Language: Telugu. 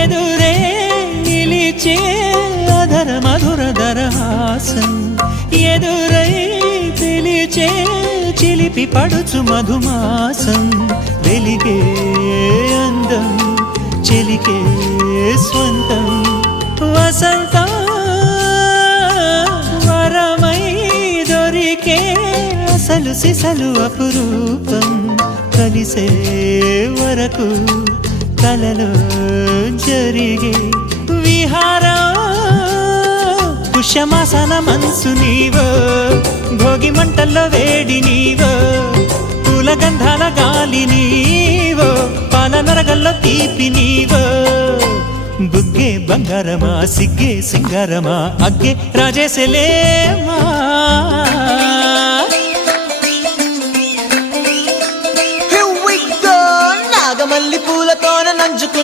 ఎదురే నిలిచే అధర మధుర దరహాసం ఎదురై పిలిచే చిలిపి పడుచు మధుమాసం వెలిగే అందం చెలికే స్వంతం వసంతం వరమై దొరికే అసలు సిసలు అపురూపం కలిసే వరకు కలలో జరిగే విహారం పుష్యమాసన మనసు నీవో భోగి మంటల్లో వేడి నీవో పూల గంధాల గాలి నీవో పాల నరగల్లో తీపి నీవో బుగ్గే బంగారమా సిగ్గే సింగారమా అగ్గే రాజేసలేమా